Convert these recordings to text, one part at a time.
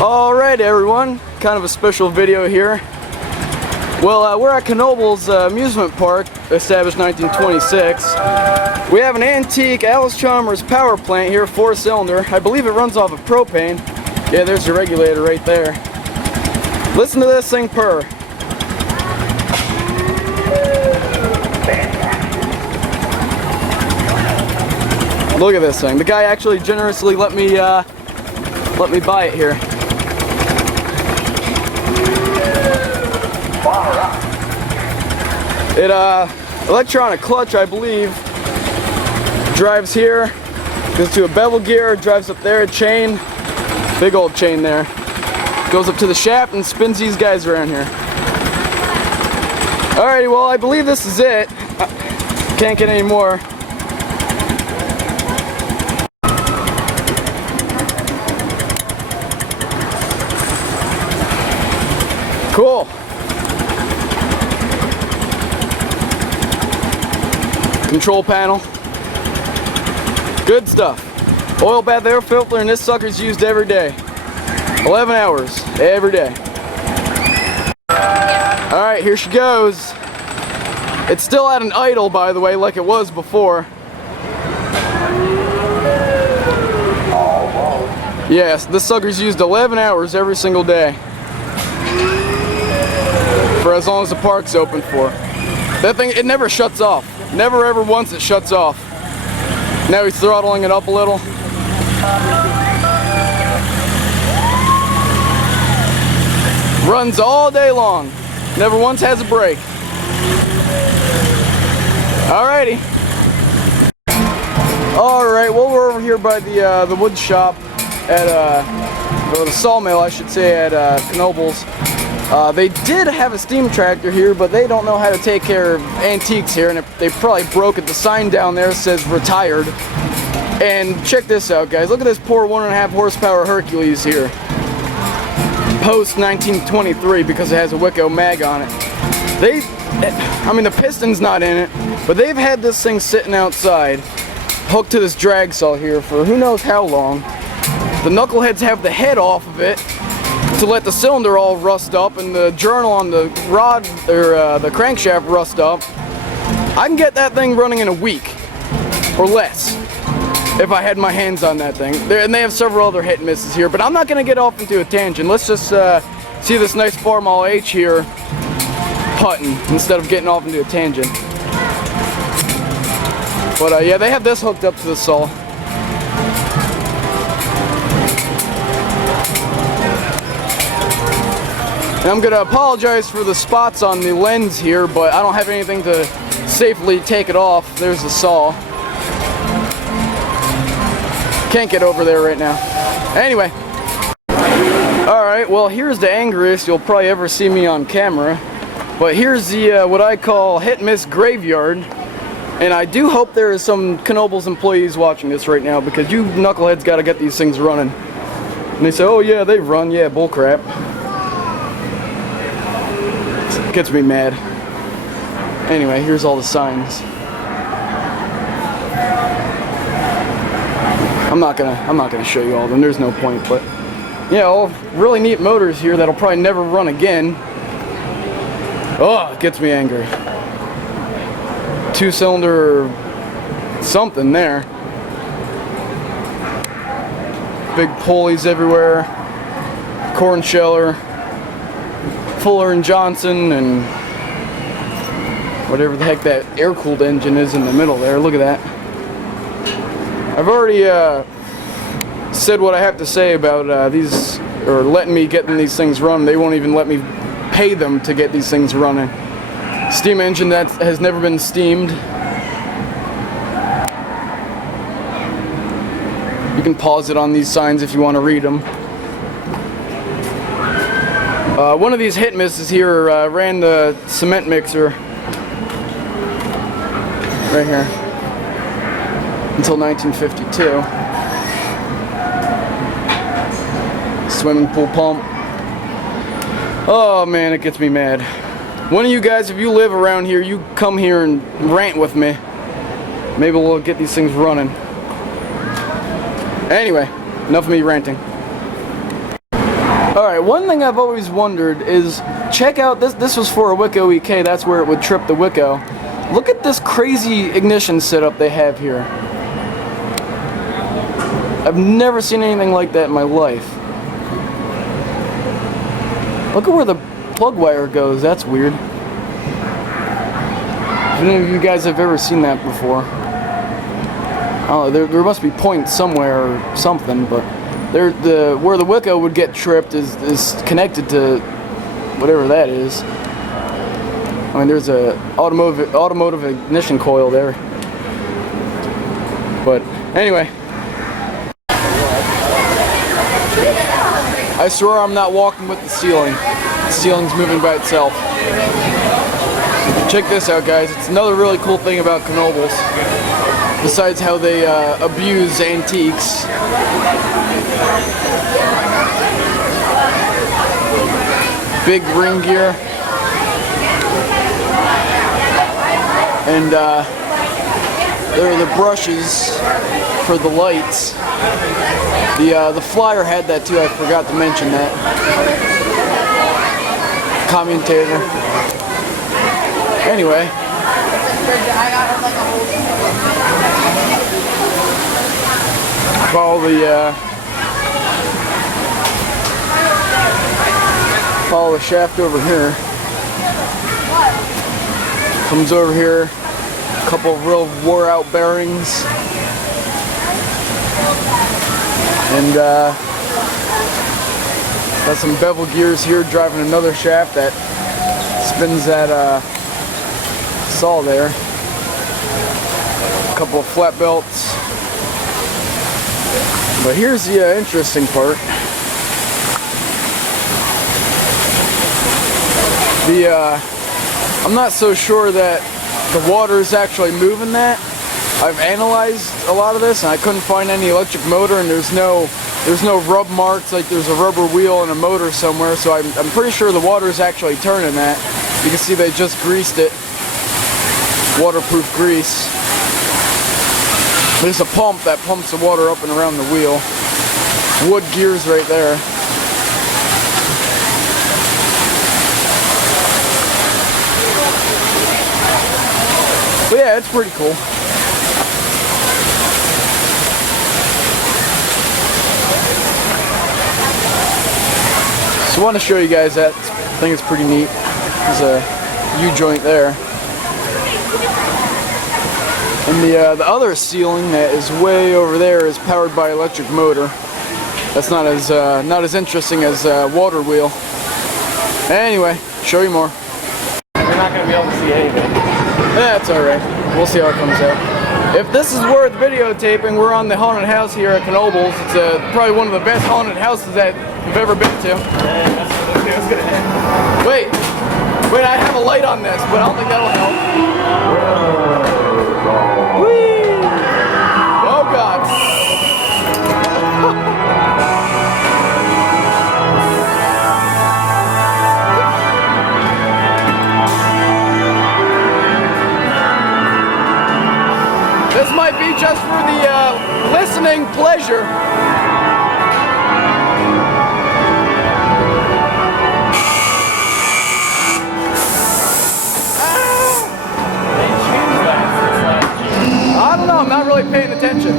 Alright everyone, kind of a special video here. Well, we're at Knoebels Amusement Park, established 1926. We have an antique Allis-Chalmers power plant here, 4-cylinder. I believe it runs off of propane. Yeah, there's your regulator right there. Listen to this thing purr. Look at this thing. The guy actually generously let me buy it here. It electronic clutch, I believe, drives here, goes to a bevel gear, drives up there, a chain, big old chain there, goes up to the shaft and spins these guys around here. Alrighty, well I believe this is it. Can't get any more. Cool. Control panel. Good stuff. Oil bath air filter, and this sucker's used every day. 11 hours every day. Alright, here she goes. It's still at an idle, by the way, like it was before. Yes, this sucker's used 11 hours every single day. For as long as the park's open for. That thing, it never shuts off. Never ever once it shuts off. Now he's throttling it up a little. Runs all day long. Never once has a break. Alrighty. Alright, well we're over here by the wood shop at, or the sawmill I should say, at Knoebels. They did have a steam tractor here, but they don't know how to take care of antiques here, and they probably broke it. The sign down there says retired. And check this out, guys. Look at this poor 1.5 horsepower Hercules here. Post 1923, because it has a Wicco mag on it. I mean the piston's not in it, but they've had this thing sitting outside, hooked to this drag saw here for who knows how long. The knuckleheads have the head off of it to let the cylinder all rust up and the journal on the rod, or the crankshaft rust up. I can get that thing running in a week or less if I had my hands on that thing. And they have several other hit and misses here, but I'm not going to get off into a tangent. Let's just see this nice Farmall H here putting instead of getting off into a tangent. But yeah, they have this hooked up to the saw. And I'm going to apologize for the spots on the lens here, but I don't have anything to safely take it off. There's the saw. Can't get over there right now. Anyway. Alright, well here's the angriest you'll probably ever see me on camera. But here's the, what I call hit-miss graveyard. And I do hope there is some Knoebels employees watching this right now, because you knuckleheads got to get these things running. And they say, oh yeah, they've run. Yeah, bullcrap. Gets me mad. Anyway, here's all the signs. I'm not gonna show you all of them. There's no point. But yeah, all really neat motors here that'll probably never run again. Oh, it gets me angry. 2-cylinder something there. Big pulleys everywhere. Corn sheller. Fuller and Johnson, and whatever the heck that air-cooled engine is in the middle there. Look at that. I've already said what I have to say about these, or letting me getting these things run. They won't even let me pay them to get these things running. Steam engine that has never been steamed. You can pause it on these signs if you want to read them. One of these hit misses here ran the cement mixer right here until 1952. Swimming pool pump. Oh man, it gets me mad. One of you guys, if you live around here, you come here and rant with me. Maybe we'll get these things running. Anyway, enough of me ranting. Alright, one thing I've always wondered is, check out, this was for a Wico EK, that's where it would trip the Wico. Look at this crazy ignition setup they have here. I've never seen anything like that in my life. Look at where the plug wire goes, that's weird. If any of you guys have ever seen that before. Oh, there must be points somewhere or something, but where the Wico would get tripped is connected to whatever that is. I mean, there's a automotive ignition coil there. But anyway, I swear I'm not walking with the ceiling. The ceiling's moving by itself. Check this out, guys. It's another really cool thing about Knoebels. Besides how they abuse antiques. Big ring gear. And there are the brushes for the lights. The flyer had that too, I forgot to mention that. Commutator. Anyway. Follow the shaft over here. Comes over here, a couple of real wore out bearings. And got some bevel gears here driving another shaft that spins that saw there. A couple of flat belts. But here's the interesting part. I'm not so sure that the water is actually moving that. I've analyzed a lot of this and I couldn't find any electric motor, and there's no rub marks like there's a rubber wheel and a motor somewhere, so I'm pretty sure the water is actually turning that. You can see they just greased it. Waterproof grease. There's a pump that pumps the water up and around the wheel. Wood gears right there. But yeah, it's pretty cool. So I want to show you guys that. I think it's pretty neat. There's a U-joint there. And the other ceiling that is way over there is powered by electric motor. That's not as interesting as water wheel. Anyway, show you more. You're not going to be able to see anything. Yeah, it's alright. We'll see how it comes out. If this is worth videotaping, we're on the haunted house here at Knoebels. It's probably one of the best haunted houses that you've ever been to. That's gonna end. Wait, I have a light on this, but I don't think that'll help. Whee! Oh God. This might be just for the listening pleasure. I don't know, I'm not really paying attention.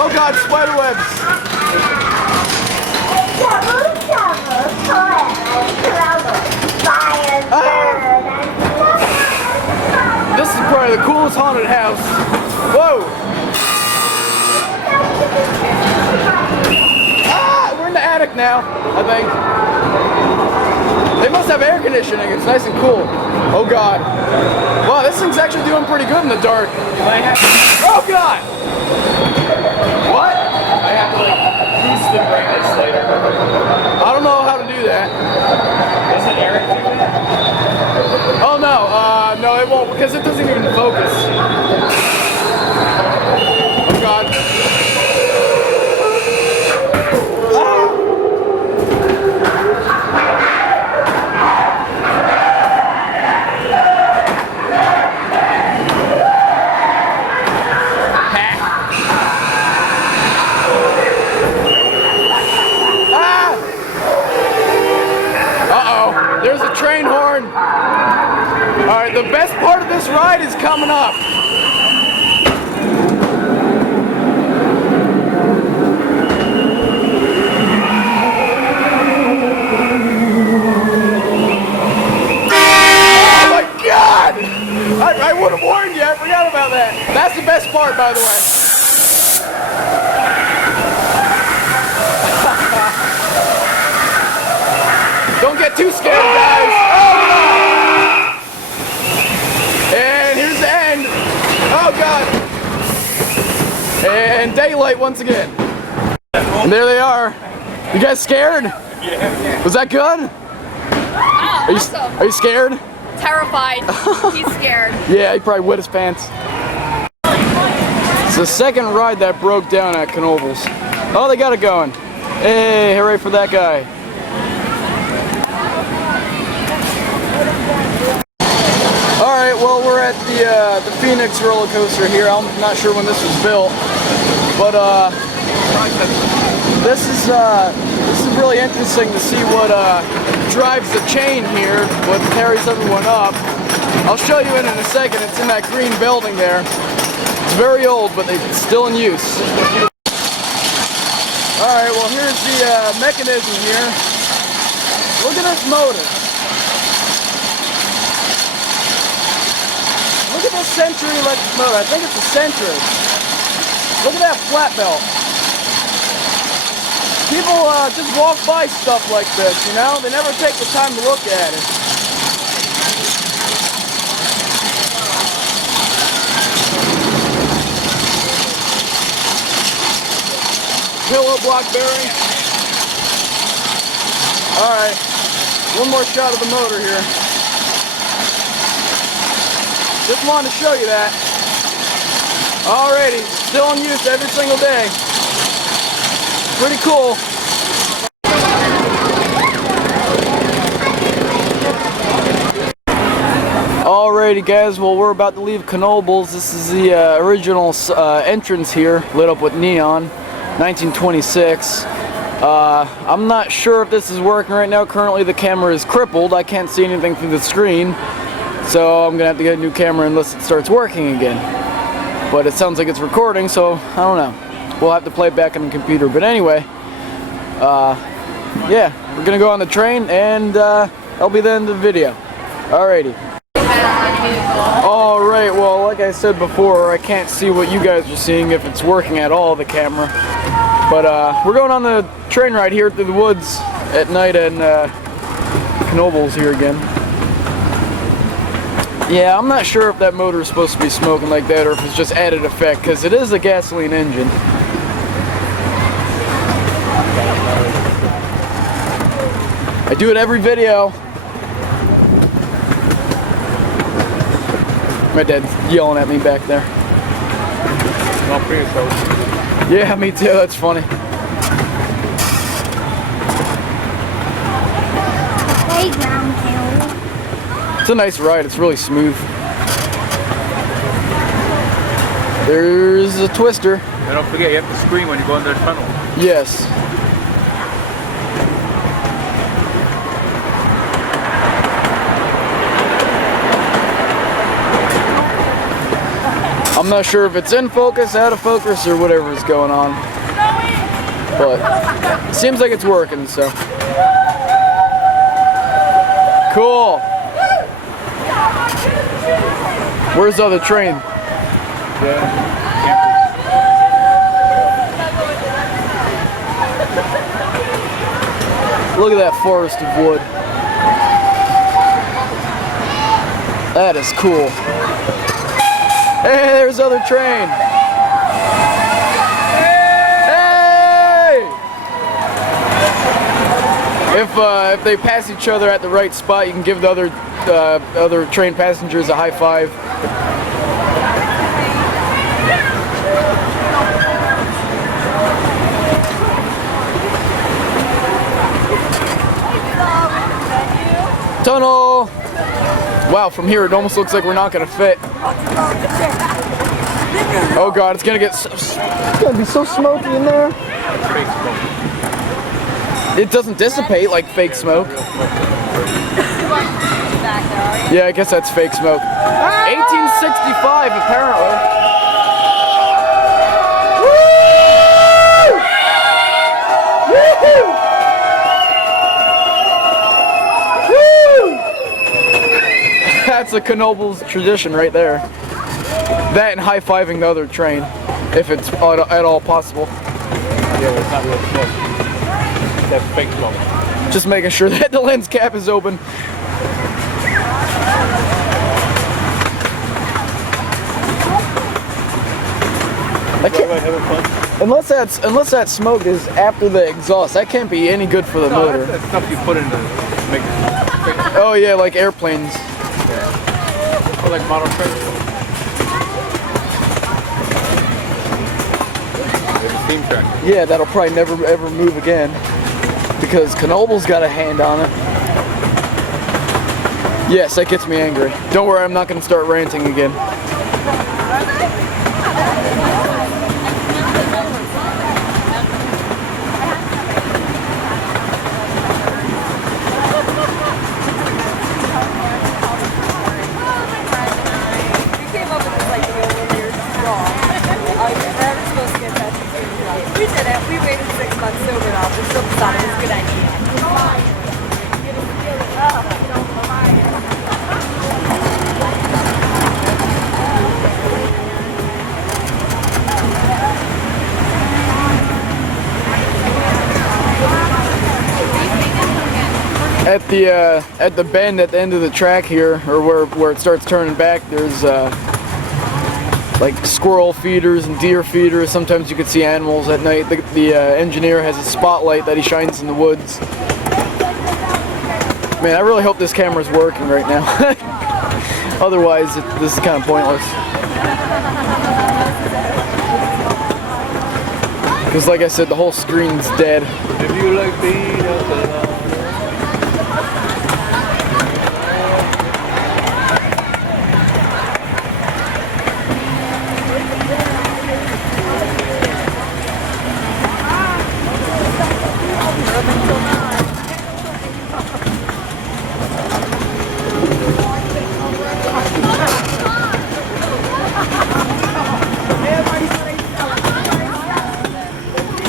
Oh God, spider webs! This is probably the coolest haunted house. Whoa! Ah, we're in the attic now, I think. They must have air conditioning, it's nice and cool. Oh God. Wow, this thing's actually doing pretty good in the dark. Oh God! What? I have to like boost the brightness later. I don't know how to do that. Is it air conditioning? Oh no, no it won't because it doesn't even focus. Oh God. Ah! the best part of this ride is coming up. Oh my God! I would have warned you, I forgot about that. That's the best part, by the way. Don't get too scared, guys. Oh, God. And here's the end. Oh, God. And daylight once again. And there they are. You guys scared? Yeah. Was that good? Oh, awesome. Are you scared? Terrified. He's scared. Yeah, he probably wet his pants. It's the second ride that broke down at Knoebels. Oh, they got it going. Hey, hooray for that guy. Alright, well, we're at the Phoenix roller coaster here. I'm not sure when this was built, but this is really interesting to see what drives the chain here, what carries everyone up. I'll show you in a second. It's in that green building there. It's very old, but it's still in use. Alright, well, here's the mechanism here. Look at this motor. Look at this Century electric motor. I think it's a Century. Look at that flat belt. People just walk by stuff like this, you know? They never take the time to look at it. Pillow block bearing. Alright, one more shot of the motor here. Just wanted to show you that. Alrighty, still in use every single day. Pretty cool. Alrighty guys, well we're about to leave Knoebels. This is the original entrance here, lit up with neon, 1926. I'm not sure if this is working right now. Currently the camera is crippled. I can't see anything through the screen. So I'm gonna have to get a new camera unless it starts working again. But it sounds like it's recording, so I don't know. We'll have to play it back on the computer. But anyway, yeah, we're gonna go on the train and that'll be the end of the video. Alrighty. Alright, well like I said before, I can't see what you guys are seeing if it's working at all, the camera. But we're going on the train ride here through the woods at night and Knoebels here again. Yeah, I'm not sure if that motor is supposed to be smoking like that or if it's just added effect, because it is a gasoline engine. I do it every video. My dad's yelling at me back there. Yeah, me too, that's funny. Playground hill. It's a nice ride, it's really smooth. There's a twister. And don't forget, you have to scream when you go under the tunnel. Yes. I'm not sure if it's in focus, out of focus, or whatever is going on. But it seems like it's working, so. Cool. Where's the other train? Look at that forest of wood. That is cool. Hey, there's the other train. Hey! If they pass each other at the right spot, you can give the other train passengers a high five. Tunnel! Wow, from here it almost looks like we're not gonna fit. Oh god, it's gonna be so smoky in there. It doesn't dissipate like fake smoke. Yeah, I guess that's fake smoke. 1865, apparently. Woo! Woo! That's a Knoebels tradition right there. That and high-fiving the other train, if it's at all possible. Yeah, but it's not real smoke. That's fake smoke. Just making sure that the lens cap is open. I can't, unless that smoke is after the exhaust, that can't be any good for the motor. That's stuff you put in to make it. Oh yeah, like airplanes. Yeah. Or like model trains. Steam track. Yeah, that'll probably never ever move again because Knoebels got a hand on it. Yes, that gets me angry. Don't worry, I'm not going to start ranting again. We did it. We waited 6 months sober off. We still thought it was a good idea. At the bend at the end of the track here, or where it starts turning back, there's like squirrel feeders and deer feeders. Sometimes you can see animals at night. The engineer has a spotlight that he shines in the woods. Man, I really hope this camera's working right now. Otherwise, this is kind of pointless. Because like I said, the whole screen's dead. If you like peanuts,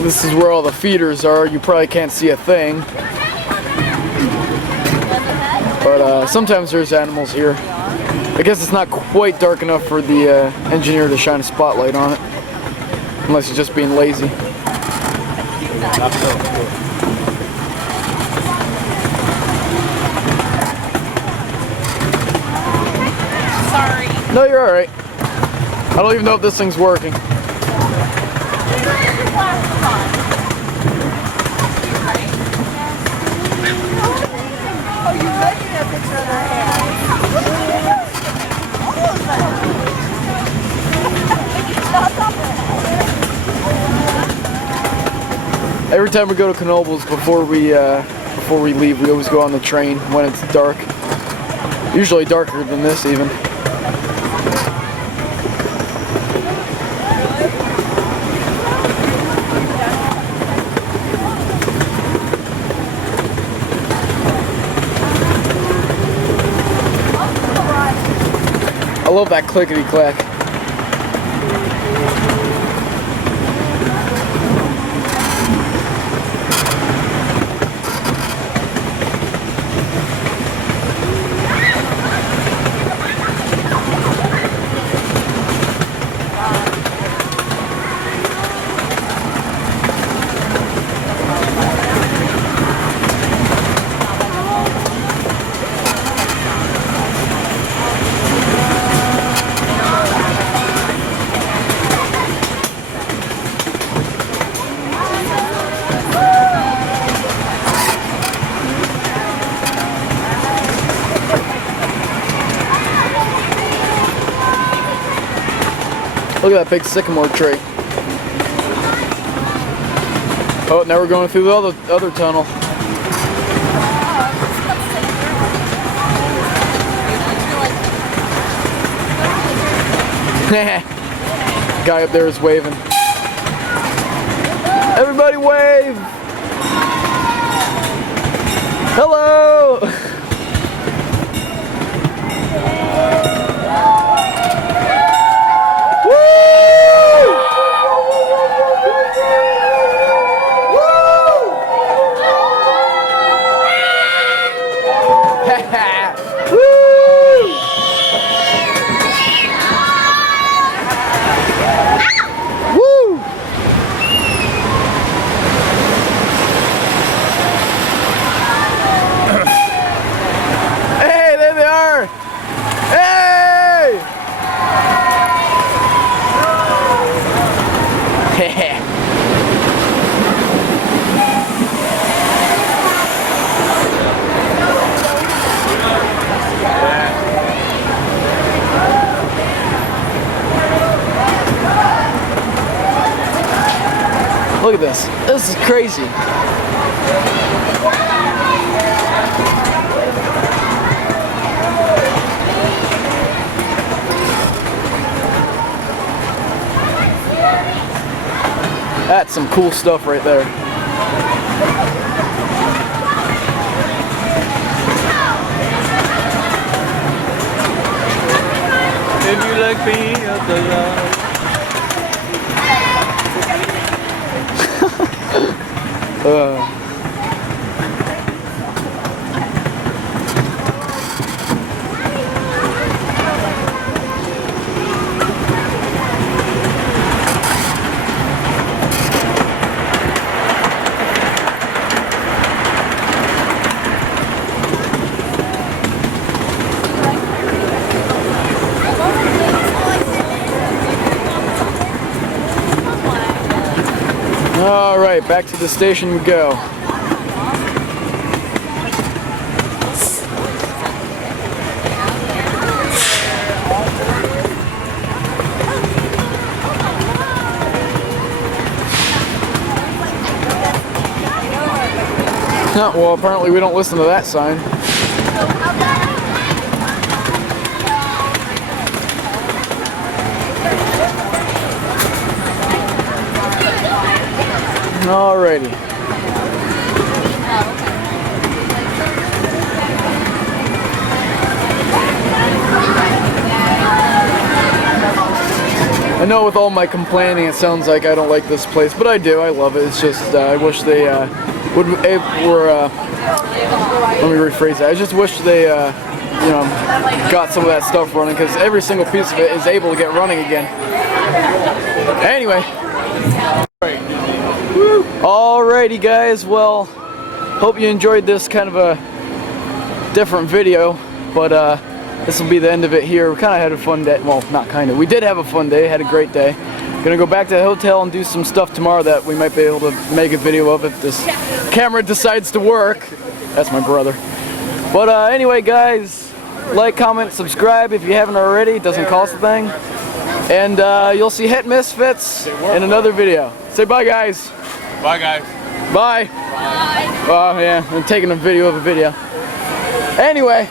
This is where all the feeders are. You probably can't see a thing. But sometimes there's animals here. I guess it's not quite dark enough for the engineer to shine a spotlight on it. Unless he's just being lazy. Sorry. No, you're alright. I don't even know if this thing's working. Oh, you're making a picture of her hair. Every time we go to Knoebels before we leave, we always go on the train when it's dark. Usually darker than this even. I love that clickety-clack. Look at that big sycamore tree. Oh, now we're going through the other tunnel. Guy up there is waving. Everybody wave! Hello! Look at this. This is crazy. That's some cool stuff right there. If you like me, of the love. All right, back to the station we go. Well, apparently we don't listen to that sign. Alrighty. I know with all my complaining it sounds like I don't like this place, but I do. I love it. It's just I wish they let me rephrase that. I just wish they you know, got some of that stuff running, because every single piece of it is able to get running again. Anyway. Alrighty guys, well, hope you enjoyed this kind of a different video, but this will be the end of it here. We kind of had a fun day. Well, not kind of. We did have a fun day, had a great day. Gonna go back to the hotel and do some stuff tomorrow that we might be able to make a video of if this camera decides to work. That's my brother. But anyway guys, like, comment, subscribe if you haven't already. It doesn't cost a thing. And you'll see HitandMissfits in another video. Say bye guys. Bye, guys. Bye. Bye. Oh yeah, I'm taking a video of a video. Anyway.